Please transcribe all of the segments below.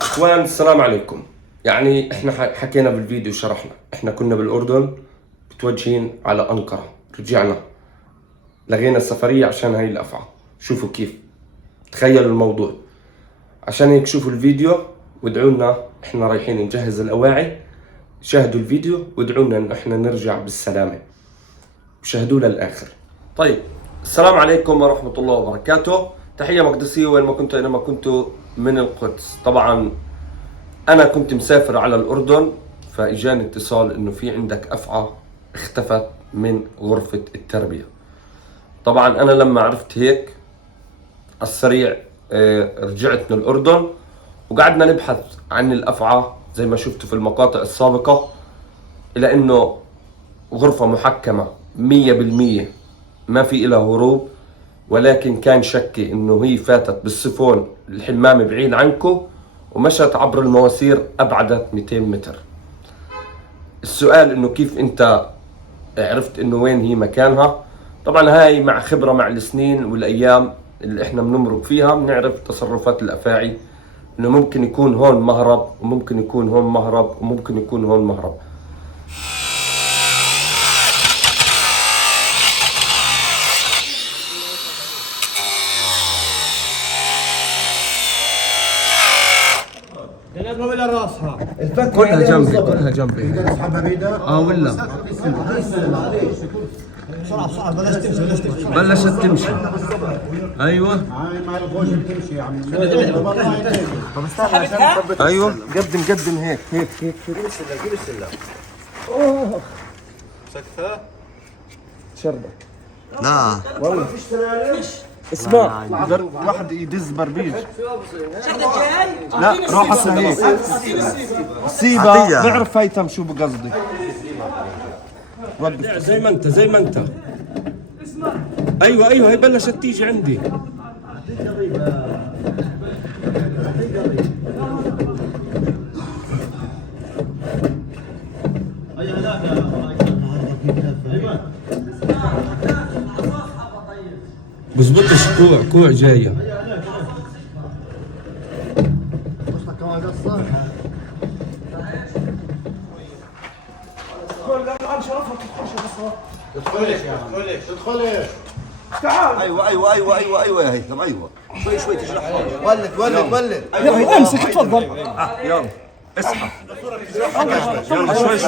اخوان السلام عليكم. يعني احنا حكينا بالفيديو شرحنا، احنا كنا بالاردن متوجهين على انقرة، رجعنا لغينا السفرية عشان هاي الافعى. شوفوا كيف، تخيلوا الموضوع. عشان هيك شوفوا الفيديو وادعوا لنا، احنا رايحين نجهز الاواعي. شاهدوا الفيديو وادعوا لنا ان احنا نرجع بالسلامة، شاهدوه للاخر. طيب، السلام عليكم ورحمة الله وبركاته. تحية مقدسية وين ما كنتوا اينما كنتوا من القدس. طبعا انا كنت مسافر على الاردن، فاجاني اتصال انه في عندك افعى اختفت من غرفة التربية. طبعا انا لما عرفت هيك على السريع رجعت من الاردن وقعدنا نبحث عن الافعى زي ما شفتوا في المقاطع السابقة، الى انه غرفة محكمة 100%، ما في إلها هروب. ولكن كان شكي انه هي فاتت بالسفون الحمام بعيد عنكم ومشت عبر المواسير ابعدت 200 متر. السؤال انه كيف انت عرفت انه وين هي مكانها؟ طبعا هاي مع خبرة مع السنين والايام اللي احنا بنمرق فيها بنعرف تصرفات الافاعي، انه ممكن يكون هون مهرب وممكن يكون هون مهرب وممكن يكون هون مهرب. ولا راسها كلها جنبي، كلها جنبي. ولا بسرعه بسرعه، بلاش تمشي بلشت تمشي. ايوه ما يبغوش تمشي يا عم. طب استنى عشان نثبت. ايوه قدم هيك هيك هيك. جيب السلة مسكتها شربك. لا والله فيش سلالم. اسمع، واحد يدز بربيج. لا راحت هيك. سيبها بعرف هيثم شو بقصدي. زي ما انت. ايوه هي بلشت تيجي عندي. بزبطش كوع جايه. ادخلي ايوه يا هيثم، ايوه شوي تجرح. ولد يا هي امسك تفضل. يلا اصحى. يلا شوي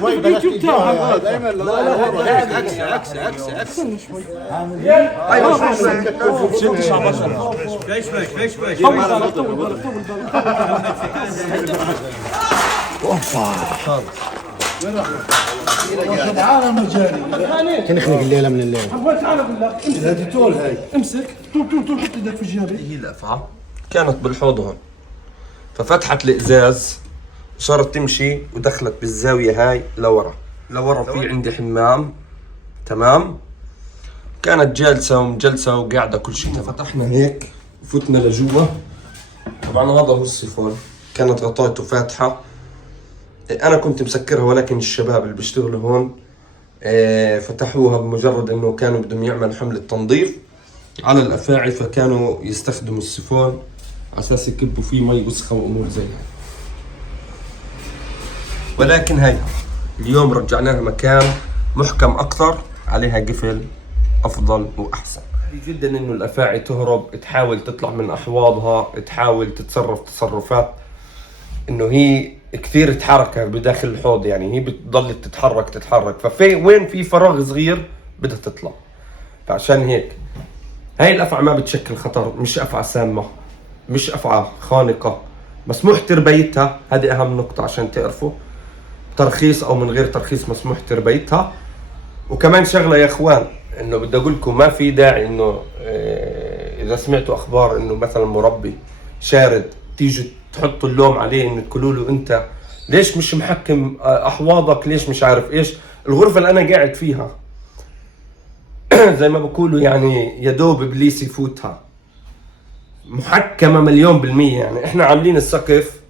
شوي بلاش تجيها دائما. لا عكس ايوه شوي تعال مجاني تنخنق الليله من الليل. تعال بالله امسك هذه تول، هاي امسك طول حط ايدك في جيبي. هي الافعى كانت بالحوض هون، ففتحت الازاز وصارت تمشي ودخلت بالزاويه هاي لورا في عندي حمام. تمام، كانت جالسه وقاعده كل شيء. فتحنا هيك وفتنا لجوا. طبعا هذا هو السيفون، كانت غطايته فاتحه. انا كنت مسكرها، ولكن الشباب اللي بيشتغلوا هون فتحوها بمجرد انه كانوا بدهم يعملوا حملة تنظيف على الافاعي، فكانوا يستخدموا السيفون على اساس يكبوا فيه مي وسخه وامور زي هيك. ولكن هاي اليوم رجعناها مكان محكم اكثر، عليها قفل افضل واحسن جدا. انه الافاعي تهرب، تحاول تطلع من احواضها، تحاول تتصرف تصرفات انه هي كثير تحركها بداخل الحوض. يعني هي بتضل تتحرك ففي وين في فراغ صغير بدها تطلع. فعشان هيك هاي الافعى ما بتشكل خطر، مش افعى سامة، مش افعى خانقة، مسموح تربيتها. هذه اهم نقطة عشان تعرفوا، ترخيص او من غير ترخيص مسموح تربيتها. وكمان شغلة يا اخوان، انه بدي اقول لكم ما في داعي انه اذا سمعتوا اخبار انه مثلا مربي شارد تيجوا تحطوا اللوم عليه، انه تقولوا له انت ليش مش محكم احواضك، ليش مش عارف ايش. الغرفة اللي انا قاعد فيها زي ما بقولوا يعني يدوب ابليس يفوتها، محكمة 100%. يعني احنا عاملين السقف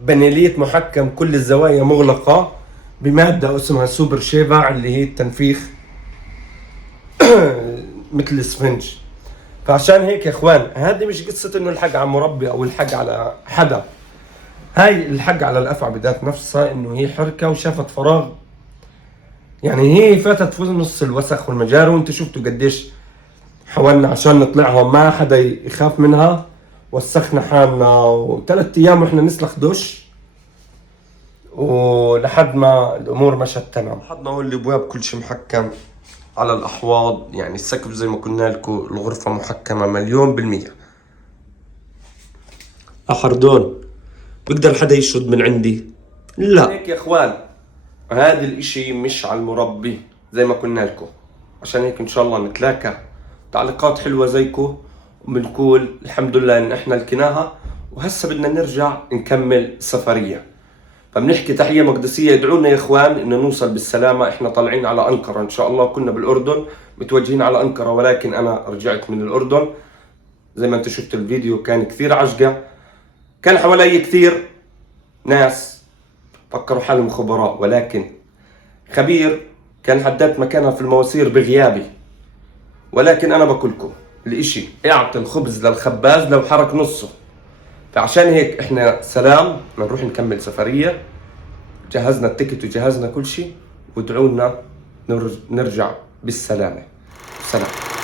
بانيليت محكم، كل الزوايا مغلقة بمادة اسمها سوبر شيفا اللي هي التنفيخ مثل الاسفنج. فعشان هيك يا اخوان هذه مش قصة انه الحق على مربي او الحق على حدا، هاي الحق على الافعى بذات نفسها، انه هي حركة وشافت فراغ. يعني هي فاتت في نص الوسخ والمجاري، وانت شفتوا قديش حاولنا عشان نطلعها ما حدا يخاف منها، وسخنا حالنا و3 ايام واحنا نسلخ دش، ولحد ما الامور مشت تمام. حطنا هون الابواب كل شيء محكم على الاحواض، يعني السقف زي ما قلنا لكم، الغرفة محكمة 100%. احردون بقدر حدا يشرد من عندي؟ لا. هيك يا اخوان هذا الاشي مش على المربي زي ما قلنا لكم. عشان هيك ان شاء الله نتلاقى تعليقات حلوة زيكم، وبنقول الحمد لله ان احنا لقيناها، وهسه بدنا نرجع نكمل سفرية. فبنحكي تحية مقدسية، ادعونا يا اخوان ان نوصل بالسلامة. احنا طالعين على انقرة ان شاء الله، كنا بالاردن متوجهين على انقرة، ولكن انا رجعت من الاردن. زي ما انت شفت الفيديو كان كثير عجقة، كان حوالي كثير ناس فكروا حالهم خبراء، ولكن خبير كان حددت مكانها في المواسير بغيابي. ولكن انا بقولكم الاشي اعطي الخبز للخباز لو حرك نصه. فعشان هيك احنا سلام بنروح نكمل سفرية، جهزنا التيكت وجهزنا كل شيء، وادعونا نرجع بالسلامة. سلام.